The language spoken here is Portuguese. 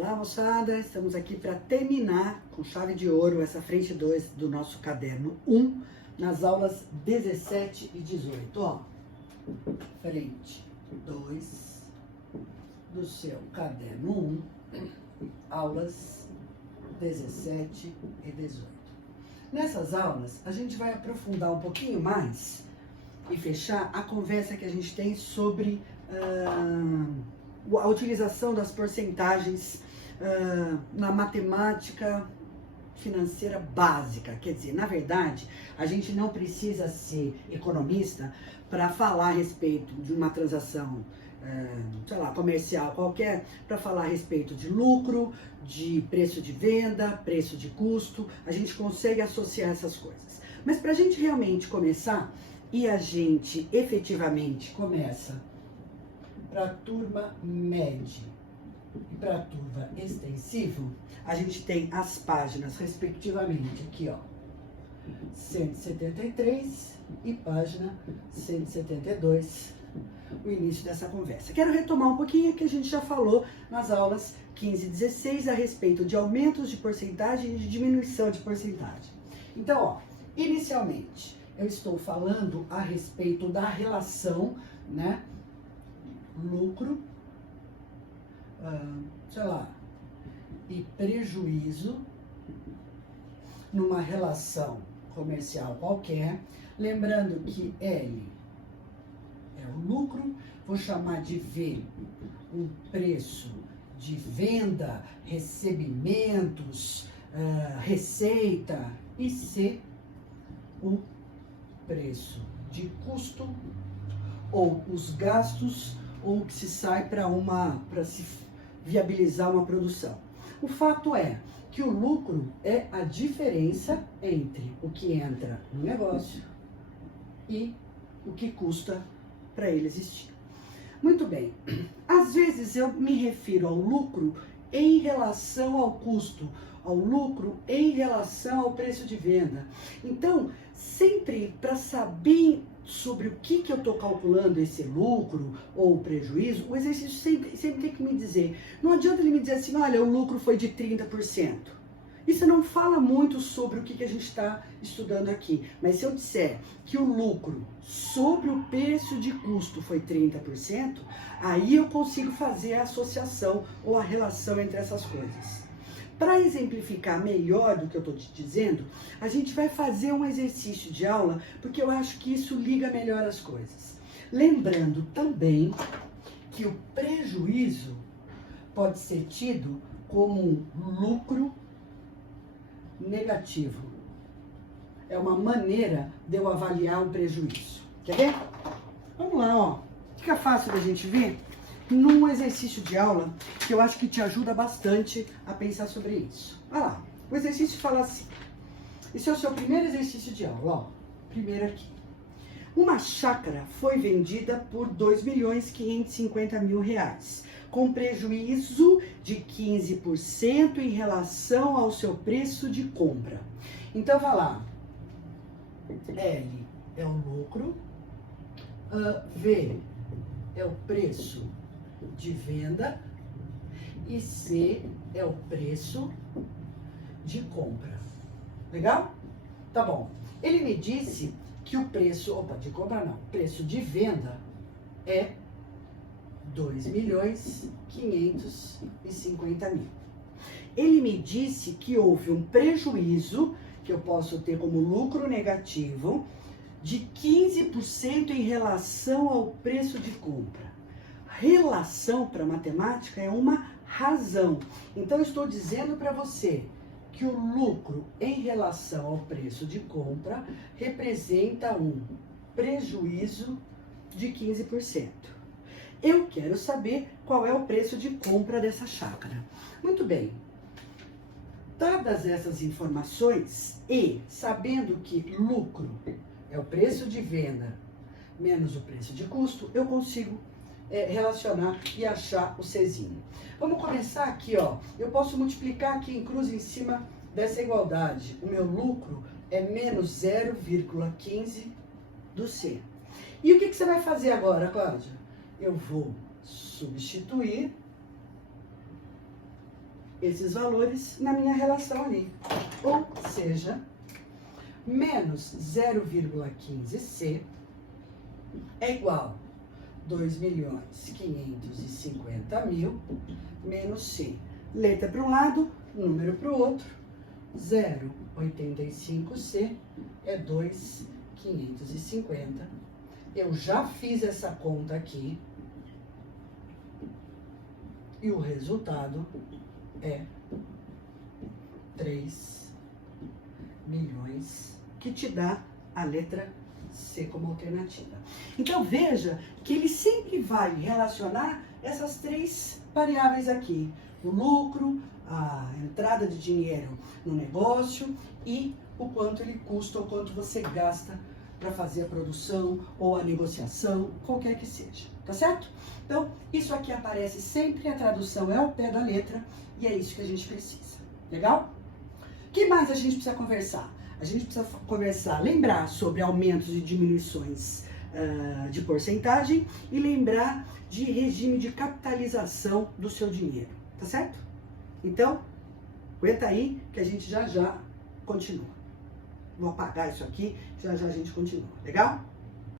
Olá, moçada, estamos aqui para terminar com chave de ouro essa frente 2 do nosso caderno 1, nas aulas 17 e 18, ó. Frente 2 do seu caderno 1, aulas 17 e 18. Nessas aulas, a gente vai aprofundar um pouquinho mais e fechar a conversa que a gente tem sobre a utilização das porcentagens na matemática financeira básica. Quer dizer, na verdade, a gente não precisa ser economista para falar a respeito de uma transação, sei lá, comercial qualquer, para falar a respeito de lucro, de preço de venda, preço de custo. A gente consegue associar essas coisas. Mas para a gente realmente começar, e a gente efetivamente começa para a turma média e para a turma extensivo, a gente tem as páginas, respectivamente, aqui, ó, 173 e página 172, o início dessa conversa. Quero retomar um pouquinho que a gente já falou nas aulas 15 e 16 a respeito de aumentos de porcentagem e de diminuição de porcentagem. Então, ó, inicialmente, eu estou falando a respeito da relação, né, lucro, sei lá, e prejuízo numa relação comercial qualquer, lembrando que L é o lucro, vou chamar de V o preço de venda, recebimentos, receita, e C o preço de custo ou os gastos ou o que se sai para se viabilizar uma produção. O fato é que o lucro é a diferença entre o que entra no negócio e o que custa para ele existir. Muito bem, às vezes eu me refiro ao lucro em relação ao custo, ao lucro em relação ao preço de venda. Então, sempre para saber sobre o que eu estou calculando esse lucro ou prejuízo, o exercício sempre tem que me dizer. Não adianta ele me dizer assim, olha, o lucro foi de 30%. Isso não fala muito sobre o que a gente está estudando aqui. Mas se eu disser que o lucro sobre o preço de custo foi 30%, aí eu consigo fazer a associação ou a relação entre essas coisas. Para exemplificar melhor do que eu estou te dizendo, a gente vai fazer um exercício de aula, porque eu acho que isso liga melhor as coisas. Lembrando também que o prejuízo pode ser tido como um lucro negativo. É uma maneira de eu avaliar um prejuízo. Quer ver? Vamos lá, ó. Fica fácil da gente ver num exercício de aula que eu acho que te ajuda bastante a pensar sobre isso. Olha lá, o exercício fala assim. Esse é o seu primeiro exercício de aula, ó. Primeiro aqui. Uma chácara foi vendida por R$2.550.000, com prejuízo de 15% em relação ao seu preço de compra. Então, vai lá. L é o lucro, V é o preço de venda e C é o preço de compra. Legal? Tá bom. Ele me disse que o preço, de compra não, preço de venda é R$2.550.000. Ele me disse que houve um prejuízo, que eu posso ter como lucro negativo, de 15% em relação ao preço de compra. Relação para matemática é uma razão. Então, eu estou dizendo para você que o lucro em relação ao preço de compra representa um prejuízo de 15%. Eu quero saber qual é o preço de compra dessa chácara. Muito bem. Dadas essas informações e sabendo que lucro é o preço de venda menos o preço de custo, eu consigo relacionar e achar o Czinho. Vamos começar aqui, ó. Eu posso multiplicar aqui em cruz em cima dessa igualdade. O meu lucro é menos 0,15 do C. E o que você vai fazer agora, Cláudia? Eu vou substituir esses valores na minha relação ali. Ou seja, menos 0,15C é igual a 2.550.000 menos C. Letra para um lado, número para o outro. 0,85C é 2.550. Eu já fiz essa conta aqui. E o resultado é 3 milhões, que te dá a letra C como alternativa. Então veja que ele sempre vai relacionar essas três variáveis aqui: o lucro, a entrada de dinheiro no negócio e o quanto ele custa ou quanto você gasta para fazer a produção ou a negociação, qualquer que seja, tá certo? Então, isso aqui aparece sempre, a tradução é ao pé da letra e é isso que a gente precisa, legal? O que mais a gente precisa conversar? A gente precisa conversar, lembrar sobre aumentos e diminuições de porcentagem e lembrar de regime de capitalização do seu dinheiro, tá certo? Então, aguenta aí que a gente já continua. Vou apagar isso aqui, já a gente continua, legal?